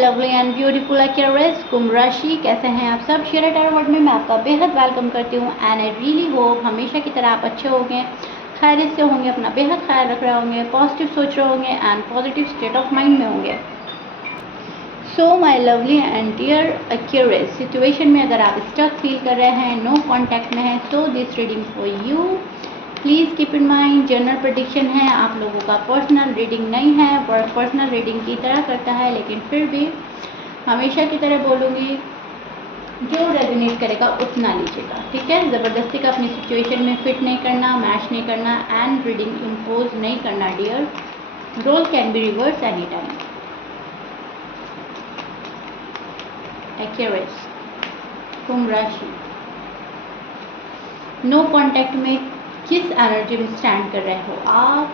Lovely and beautiful Aquarius कुंभ राशि, कैसे हैं आप सब। शेयर टैरो वर्ड में मैं आपका बेहद वेलकम करती हूँ एंड आई रियली होप हमेशा की तरह आप अच्छे होंगे, खैरियत से होंगे, अपना बेहद ख्याल रख रहे होंगे, पॉजिटिव सोच रहे होंगे and positive state of mind में होंगे। So my lovely and dear Aquarius, situation में अगर आप स्टक फील कर रहे हैं, नो कॉन्टैक्ट में हैं, so this reading for you. Please keep in mind general prediction है, आप लोगों का पर्सनल रीडिंग नहीं है। वर्क पर्सनल रीडिंग की तरह करता है, लेकिन फिर भी हमेशा की तरह बोलूँगी, जो रेजोनेट करेगा उतना लीजिएगा, ठीक है। ज़बरदस्ती का अपनी सिचुएशन में फिट नहीं करना, मैच नहीं करना एंड रीडिंग इम्पोज नहीं करना dear. Role can be reverse any time. Aquarius कुंभ राशि, नो कॉन्टैक्ट में किस एनर्जी में स्टैंड कर रहे हो आप,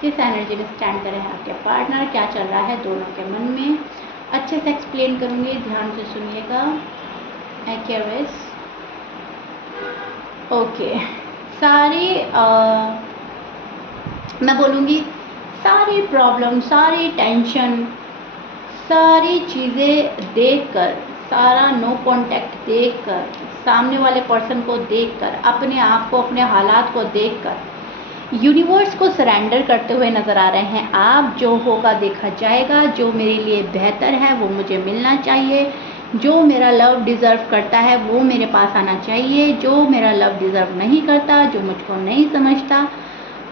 किस एनर्जी में स्टैंड कर रहे हैं आपके पार्टनर, क्या चल रहा है दोनों के मन में, अच्छे से एक्सप्लेन करूँगी, ध्यान से सुनिएगा एक्वेरियस। ओके, सारी मैं बोलूँगी सारी प्रॉब्लम, सारी टेंशन, सारी चीज़ें देखकर, सारा नो कांटेक्ट देखकर, सामने वाले पर्सन को देखकर, अपने आप को, अपने हालात को देखकर यूनिवर्स को सरेंडर करते हुए नज़र आ रहे हैं आप। जो होगा देखा जाएगा, जो मेरे लिए बेहतर है वो मुझे मिलना चाहिए, जो मेरा लव डिज़र्व करता है वो मेरे पास आना चाहिए, जो मेरा लव डिज़र्व नहीं करता, जो मुझको नहीं समझता,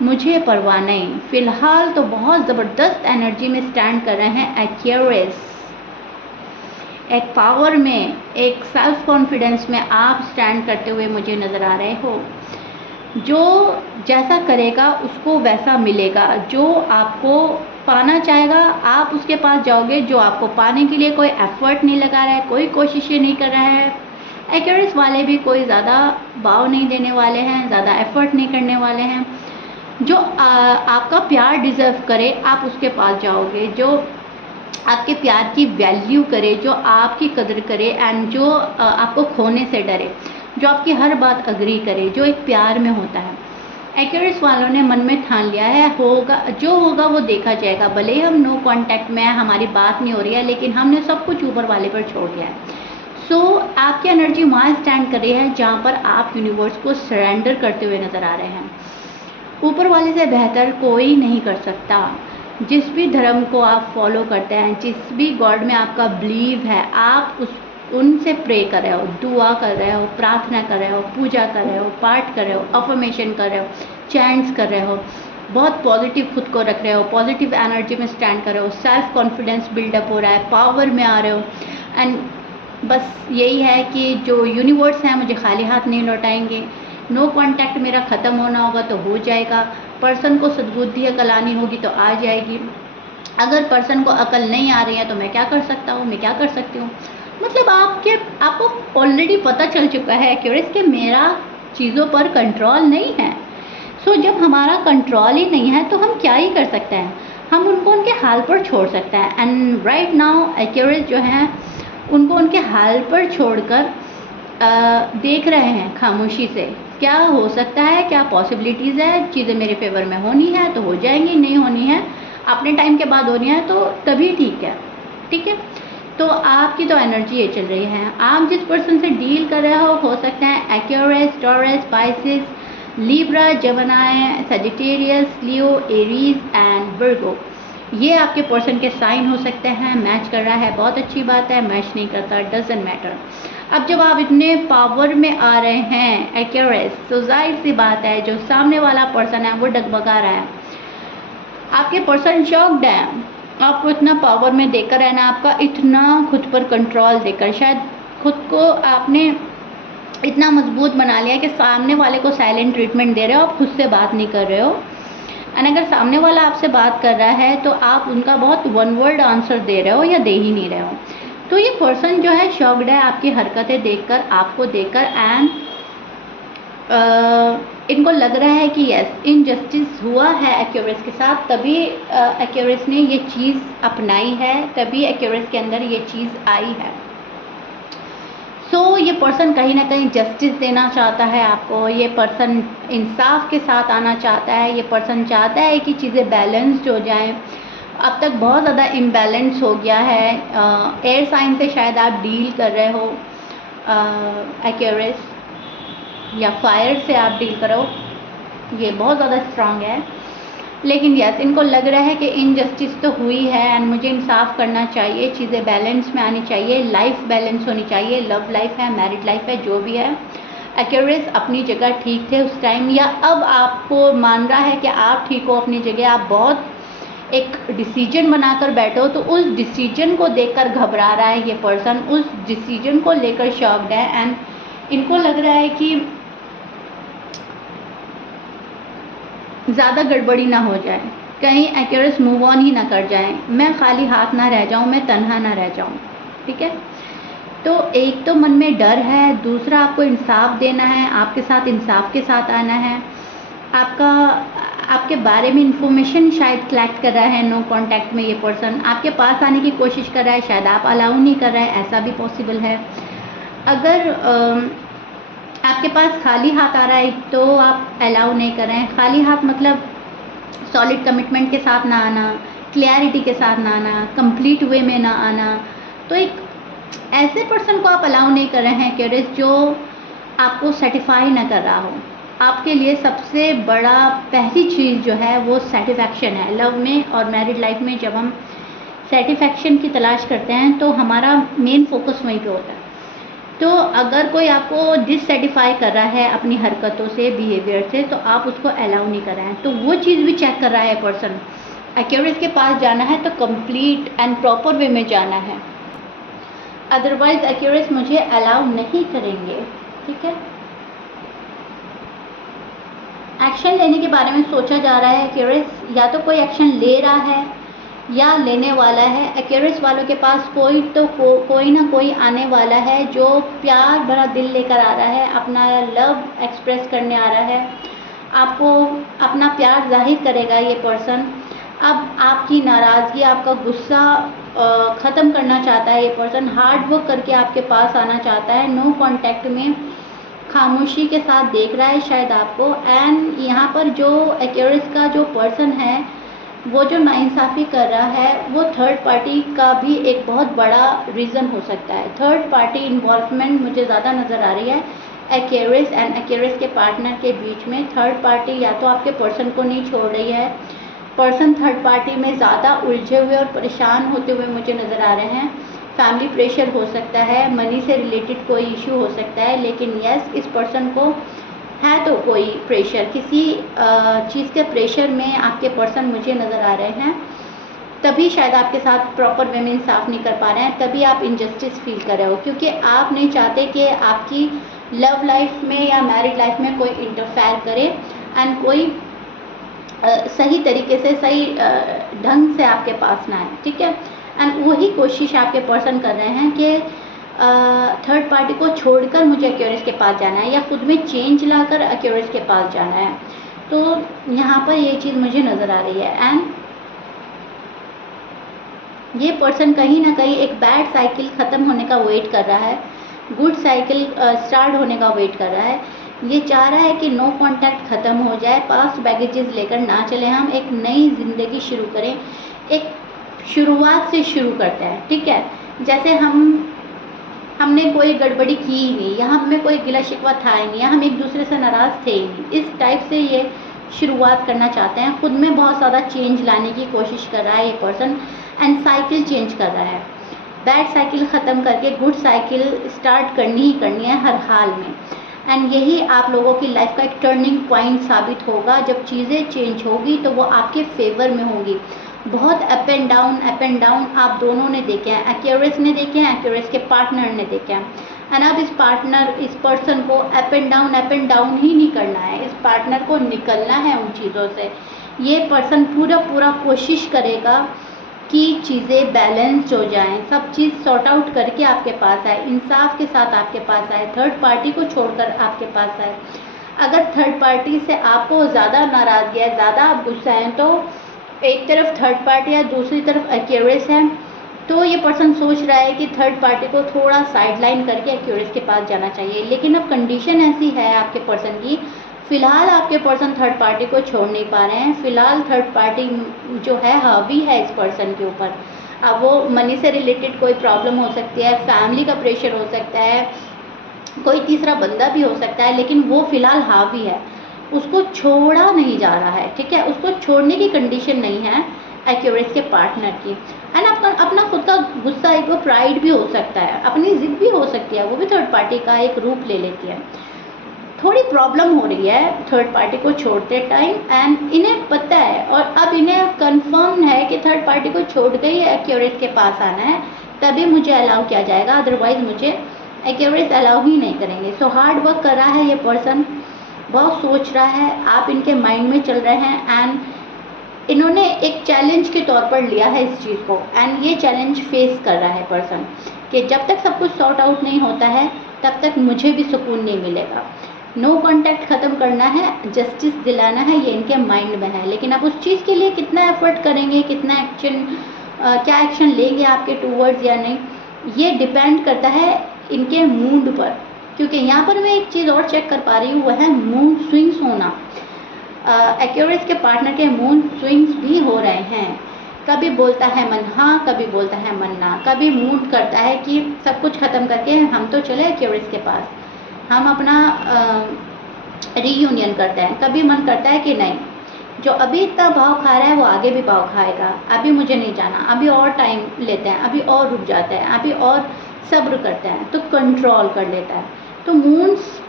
मुझे परवाह नहीं। फिलहाल तो बहुत ज़बरदस्त एनर्जी में स्टैंड कर रहे हैं एक्वेरियस। एक पावर में, एक सेल्फ कॉन्फिडेंस में आप स्टैंड करते हुए मुझे नज़र आ रहे हो। जो जैसा करेगा उसको वैसा मिलेगा, जो आपको पाना चाहेगा आप उसके पास जाओगे, जो आपको पाने के लिए कोई एफर्ट नहीं लगा रहा है, कोई कोशिशें नहीं कर रहा है। एक्वेरियस वाले भी कोई ज़्यादा भाव नहीं देने वाले हैं, ज़्यादा एफर्ट नहीं करने वाले हैं। जो आपका प्यार डिज़र्व करे आप उसके पास जाओगे, जो आपके प्यार की वैल्यू करे, जो आपकी कदर करे एंड जो आपको खोने से डरे, जो आपकी हर बात अग्री करे, जो एक प्यार में होता है। एक्वेरियस वालों ने मन में ठान लिया है, होगा जो होगा वो देखा जाएगा। भले ही हम नो कांटेक्ट में है, हमारी बात नहीं हो रही है, लेकिन हमने सब कुछ ऊपर वाले पर छोड़ दिया है। सो आपकी एनर्जी वहाँ स्टैंड कर रही है जहाँ पर आप यूनिवर्स को सरेंडर करते हुए नज़र आ रहे हैं। ऊपर वाले से बेहतर कोई नहीं कर सकता। जिस भी धर्म को आप फॉलो करते हैं, जिस भी गॉड में आपका बिलीव है, आप उनसे प्रे कर रहे हो, दुआ कर रहे हो, प्रार्थना कर रहे हो, पूजा कर रहे हो, पाठ कर रहे हो, अफर्मेशन कर रहे हो, चैंट्स कर रहे हो, बहुत पॉजिटिव खुद को रख रहे हो, पॉजिटिव एनर्जी में स्टैंड कर रहे हो, सेल्फ कॉन्फिडेंस बिल्डअप हो रहा है, पावर में आ रहे हो एंड बस यही है कि जो यूनिवर्स हैं मुझे खाली हाथ नहीं लौटाएंगे। नो कांटेक्ट मेरा ख़त्म होना होगा तो हो जाएगा, पर्सन को सद्बुद्धि अकल आनी होगी तो आ जाएगी। अगर पर्सन को अकल नहीं आ रही है तो मैं क्या कर सकता हूँ, मैं क्या कर सकती हूँ। मतलब आपको ऑलरेडी पता चल चुका है एक्वेरियस कि मेरा चीज़ों पर कंट्रोल नहीं है। सो जब हमारा कंट्रोल ही नहीं है तो हम क्या ही कर सकते हैं, हम उनको उनके हाल पर छोड़ सकते हैं। एंड राइट नाउ एक्वेरियस जो हैं उनको उनके हाल पर छोड़कर देख रहे हैं खामोशी से, क्या हो सकता है, क्या पॉसिबिलिटीज़ है, चीज़ें मेरे फेवर में होनी है तो हो जाएंगी, नहीं होनी है अपने टाइम के बाद होनी है तो तभी ठीक है, ठीक है। तो आपकी तो एनर्जी ये चल रही है। आप जिस पर्सन से डील कर रहे हो सकते हैं Aquarius, taurus, Pisces, Libra, Gemini, Sagittarius, Leo, Aries and वर्गो। ये आपके पर्सन के साइन हो सकते हैं। मैच कर रहा है बहुत अच्छी बात है, मैच नहीं करता डजंट मैटर। अब जब आप इतने पावर में आ रहे हैं एक्वेरियस, तो जाहिर सी बात है जो सामने वाला पर्सन है वो डगमगा रहा है। आपके पर्सन शॉक्ड है आपको इतना पावर में देकर रहना, आपका इतना खुद पर कंट्रोल देकर, शायद खुद को आपने इतना मजबूत बना लिया कि सामने वाले को साइलेंट ट्रीटमेंट दे रहे हो, आप खुद से बात नहीं कर रहे हो। एंड अगर सामने वाला आपसे बात कर रहा है तो आप उनका बहुत वन वर्ड आंसर दे रहे हो या दे ही नहीं रहे हो। तो ये पर्सन जो है शॉक्ड है आपकी हरकतें देखकर, आपको देखकर एंड इनको लग रहा है कि यस इनजस्टिस हुआ है एक्वेरियस के साथ, तभी एक्वेरियस ने ये चीज़ अपनाई है, तभी एक्वेरियस के अंदर ये चीज़ आई है। सो ये पर्सन कहीं ना कहीं जस्टिस देना चाहता है आपको, ये पर्सन इंसाफ के साथ आना चाहता है, ये पर्सन चाहता है कि चीज़ें बैलेंस्ड हो जाएं, अब तक बहुत ज़्यादा इम्बैलेंस हो गया है। एयर साइन से शायद आप डील कर रहे हो एक्वेरियस, या फायर से आप डील करो, ये बहुत ज़्यादा स्ट्रांग है। लेकिन यस, इनको लग रहा है कि इनजस्टिस तो हुई है एंड मुझे इंसाफ करना चाहिए, चीज़ें बैलेंस में आनी चाहिए, लाइफ बैलेंस होनी चाहिए, लव लाइफ है, मैरिड लाइफ है, जो भी है। एक्वेरियस अपनी जगह ठीक थे उस टाइम, या अब आपको मान रहा है कि आप ठीक हो अपनी जगह, आप बहुत एक डिसीजन बनाकर बैठो, तो उस डिसीजन को देखकर घबरा रहा है ये पर्सन, उस डिसीजन को लेकर शॉक्ड है एंड इनको लग रहा है कि ज़्यादा गड़बड़ी ना हो जाए, कहीं एक्वेरियस मूव ऑन ही ना कर जाए, मैं खाली हाथ ना रह जाऊं, मैं तन्हा ना रह जाऊं। ठीक है, तो एक तो मन में डर है, दूसरा आपको इंसाफ देना है, आपके साथ इंसाफ के साथ आना है, आपके बारे में इंफॉर्मेशन शायद कलेक्ट कर रहा है, नो कांटेक्ट में ये पर्सन आपके पास आने की कोशिश कर रहा है, शायद आप अलाउ नहीं कर रहे हैं, ऐसा भी पॉसिबल है। अगर आपके पास खाली हाथ आ रहा है तो आप अलाउ नहीं कर रहे हैं। खाली हाथ मतलब सॉलिड कमिटमेंट के साथ ना आना, क्लियरिटी के साथ ना आना, कंप्लीट वे में ना आना, तो एक ऐसे पर्सन को आप अलाउ नहीं कर रहे हैं क्यूरियस, जो आपको सेटिस्फाई ना कर रहा हो। आपके लिए सबसे बड़ा पहली चीज़ जो है वो सेटिस्फैक्शन है। लव में और मैरिड लाइफ में जब हम सेटिस्फैक्शन की तलाश करते हैं तो हमारा मेन फोकस वहीं पे होता है। तो अगर कोई आपको डिससेटिस्फाई कर रहा है अपनी हरकतों से, बिहेवियर से, तो आप उसको अलाउ नहीं कर रहे हैं, तो वो चीज़ भी चेक कर रहा है पर्सन। एक्वेरियस के पास जाना है तो कंप्लीट एंड प्रॉपर वे में जाना है, अदरवाइज एक्वेरियस मुझे अलाउ नहीं करेंगे। ठीक है, एक्शन लेने के बारे में सोचा जा रहा है। एक्वेरियस या तो कोई एक्शन ले रहा है या लेने वाला है। एक्वेरियस वालों के पास कोई ना कोई आने वाला है जो प्यार भरा दिल लेकर आ रहा है, अपना लव एक्सप्रेस करने आ रहा है, आपको अपना प्यार जाहिर करेगा ये पर्सन। अब आपकी नाराज़गी, आपका गुस्सा ख़त्म करना चाहता है ये पर्सन, हार्ड वर्क करके आपके पास आना चाहता है, नो कांटेक्ट में खामोशी के साथ देख रहा है शायद आपको। एंड यहाँ पर जो एक्वेरियस का जो पर्सन है वो जो नाइंसाफ़ी कर रहा है वो थर्ड पार्टी का भी एक बहुत बड़ा रीज़न हो सकता है। थर्ड पार्टी इन्वॉल्वमेंट मुझे ज़्यादा नज़र आ रही है एक्वेरियस एंड एक्वेरियस के पार्टनर के बीच में। थर्ड पार्टी या तो आपके पर्सन को नहीं छोड़ रही है, पर्सन थर्ड पार्टी में ज़्यादा उलझे हुए और परेशान होते हुए मुझे नज़र आ रहे हैं। फैमिली प्रेशर हो सकता है, मनी से रिलेटेड कोई इशू हो सकता है, लेकिन यस, इस पर्सन को है तो कोई प्रेशर, किसी चीज़ के प्रेशर में आपके पर्सन मुझे नज़र आ रहे हैं, तभी शायद आपके साथ प्रॉपर वे में इंसाफ नहीं कर पा रहे हैं, तभी आप इनजस्टिस फील कर रहे हो, क्योंकि आप नहीं चाहते कि आपकी लव लाइफ में या मैरिड लाइफ में कोई इंटरफेयर करे एंड कोई सही तरीके से, सही ढंग से आपके पास ना आए। ठीक है, एंड वही कोशिश आपके पर्सन कर रहे हैं कि थर्ड पार्टी को छोड़कर मुझे एक्वेरियस के पास जाना है या खुद में चेंज लाकर एक्वेरियस के पास जाना है। तो यहाँ पर ये चीज़ मुझे नज़र आ रही है एंड ये पर्सन कहीं ना कहीं एक बैड साइकिल ख़त्म होने का वेट कर रहा है, गुड साइकिल स्टार्ट होने का वेट कर रहा है। ये चाह रहा है कि नो कांटेक्ट ख़त्म हो जाए, पास्ट बैगेजेस लेकर ना चले, हम एक नई ज़िंदगी शुरू करें, एक शुरुआत से शुरू करते हैं। ठीक है, जैसे हमने कोई गड़बड़ी की ही नहीं, या हम में कोई गिला शिकवा था ही नहीं, या हम एक दूसरे से नाराज़ थे ही नहीं, इस टाइप से ये शुरुआत करना चाहते हैं। खुद में बहुत ज़्यादा चेंज लाने की कोशिश कर रहा है ये पर्सन एंड साइकिल चेंज कर रहा है, बैड साइकिल ख़त्म करके गुड साइकिल स्टार्ट करनी ही करनी है हर हाल में। एंड यही आप लोगों की लाइफ का एक टर्निंग पॉइंट साबित होगा। जब चीज़ें चेंज होगी तो वो आपके फेवर में होगी। बहुत अप एंड डाउन आप दोनों ने देखे हैं, एक्वेरियस ने देखे हैं, एक्वेरियस के पार्टनर ने देखे हैं। एंड अब इस पर्सन को अप एंड डाउन ही नहीं करना है, इस पार्टनर को निकलना है उन चीज़ों से। ये पर्सन पूरा कोशिश करेगा कि चीज़ें बैलेंस हो जाएं, सब चीज़ सॉर्ट आउट करके आपके पास आए, इंसाफ के साथ आपके पास आए, थर्ड पार्टी को छोड़कर आपके पास आए। अगर थर्ड पार्टी से आपको ज़्यादा नाराज़गी है, ज़्यादा आप गुस्सा हैं, तो एक तरफ थर्ड पार्टी है, दूसरी तरफ एक्वेरियस है, तो ये पर्सन सोच रहा है कि थर्ड पार्टी को थोड़ा साइडलाइन करके एक्वेरियस के पास जाना चाहिए। लेकिन अब कंडीशन ऐसी है आपके पर्सन की, फ़िलहाल आपके पर्सन थर्ड पार्टी को छोड़ नहीं पा रहे हैं। फ़िलहाल थर्ड पार्टी जो है हावी है इस पर्सन के ऊपर। अब वो मनी से रिलेटेड कोई प्रॉब्लम हो सकती है, फैमिली का प्रेशर हो सकता है, कोई तीसरा बंदा भी हो सकता है, लेकिन वो फ़िलहाल हावी है, उसको छोड़ा नहीं जा रहा है, ठीक है। उसको छोड़ने की कंडीशन नहीं है एक्यूरेस के पार्टनर की। एंड अपना खुद का गुस्सा, ईगो, प्राइड भी हो सकता है, अपनी ज़िद भी हो सकती है, वो भी थर्ड पार्टी का एक रूप ले लेती है। थोड़ी प्रॉब्लम हो रही है थर्ड पार्टी को छोड़ते टाइम, एंड इन्हें पता है और अब इन्हें कंफर्म है कि थर्ड पार्टी को छोड़ के ही एक्यूरेस के पास आना है, तभी मुझे अलाउ किया जाएगा, अदरवाइज़ मुझे एक्यूरेस अलाउ ही नहीं करेंगे। सो हार्ड वर्क कर रहा है ये पर्सन, बहुत सोच रहा है, आप इनके माइंड में चल रहे हैं, एंड इन्होंने एक चैलेंज के तौर पर लिया है इस चीज़ को, एंड ये चैलेंज फेस कर रहा है पर्सन कि जब तक सब कुछ सॉर्ट आउट नहीं होता है तब तक मुझे भी सुकून नहीं मिलेगा। नो कॉन्टैक्ट ख़त्म करना है, जस्टिस दिलाना है, ये इनके माइंड में है। लेकिन अब उस चीज़ के लिए कितना एफर्ट करेंगे, कितना एक्शन, क्या एक्शन लेंगे आपके टूवर्ड्स या नहीं, ये डिपेंड करता है इनके मूड पर। क्योंकि यहाँ पर मैं एक चीज़ और चेक कर पा रही हूँ, वह है मूड स्विंग्स होना। एक्यूरेस के पार्टनर के मूड स्विंग्स भी हो रहे हैं। कभी बोलता है मन हाँ, कभी बोलता है मन ना, कभी मूड करता है कि सब कुछ ख़त्म करके हम तो चले एक्यूरेस के पास, हम अपना रीयूनियन करते हैं। कभी मन करता है कि नहीं, जो अभी इतना भाव खा रहा है वो आगे भी भाव खाएगा, अभी मुझे नहीं जाना, अभी और टाइम लेते हैं, अभी और रुक जाते हैं, अभी और सब्र करते हैं, तो कंट्रोल कर लेता है। तो मूड्स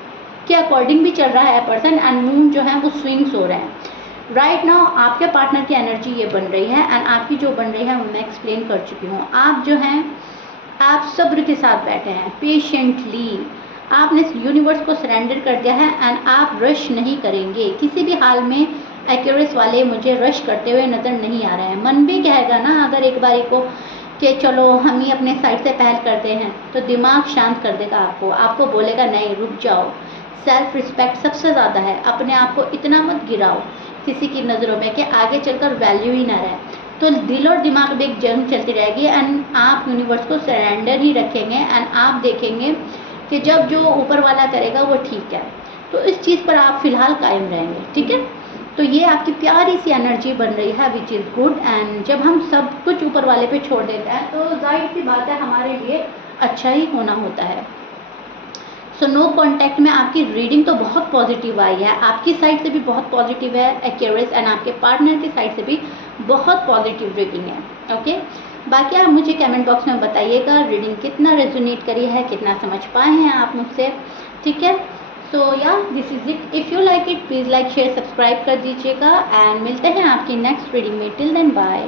के अकॉर्डिंग भी चल रहा है पर्सन, एंड मूड जो है वो स्विंग्स हो रहे हैं। राइट नाउ आपके पार्टनर की एनर्जी ये बन रही है, एंड आपकी जो बन रही है वो मैं एक्सप्लेन कर चुकी हूँ। आप जो हैं, आप सब्र के साथ बैठे हैं, पेशेंटली आपने यूनिवर्स को सरेंडर कर दिया है, एंड आप रश नहीं करेंगे किसी भी हाल में। एक्यूरेस वाले मुझे रश करते हुए नज़र नहीं आ रहे हैं। मन भी कहेगा ना अगर एक बारी को कि चलो हम ही अपने साइड से पहल करते हैं, तो दिमाग शांत कर देगा आपको बोलेगा नहीं, रुक जाओ। सेल्फ रिस्पेक्ट सबसे ज़्यादा है, अपने आप को इतना मत गिराओ किसी की नज़रों में कि आगे चलकर वैल्यू ही ना रहे। तो दिल और दिमाग में एक जंग चलती रहेगी, एंड आप यूनिवर्स को सरेंडर ही रखेंगे, एंड आप देखेंगे कि जब जो ऊपर वाला करेगा वो ठीक है। तो इस चीज़ पर आप फ़िलहाल कायम रहेंगे, ठीक है। तो ये आपकी प्यारी सी एनर्जी बन रही है, विच इज़ गुड। एंड जब हम सब कुछ ऊपर वाले पे छोड़ देते हैं तो जाहिर सी बात है हमारे लिए अच्छा ही होना होता है। सो नो कॉन्टैक्ट में आपकी रीडिंग तो बहुत पॉजिटिव आई है, आपकी साइड से भी बहुत पॉजिटिव है एक्यूरेस, एंड आपके पार्टनर की साइड से भी बहुत पॉजिटिव रीडिंग है। ओके, बाकी आप मुझे कमेंट बॉक्स में बताइएगा रीडिंग कितना रेजोनेट करी है, कितना समझ पाए हैं आप मुझसे, ठीक है। So yeah this is it. If you like it please like share subscribe कर दीजिएगा, एंड मिलते हैं आपकी नेक्स्ट रीडिंग में। Till then bye.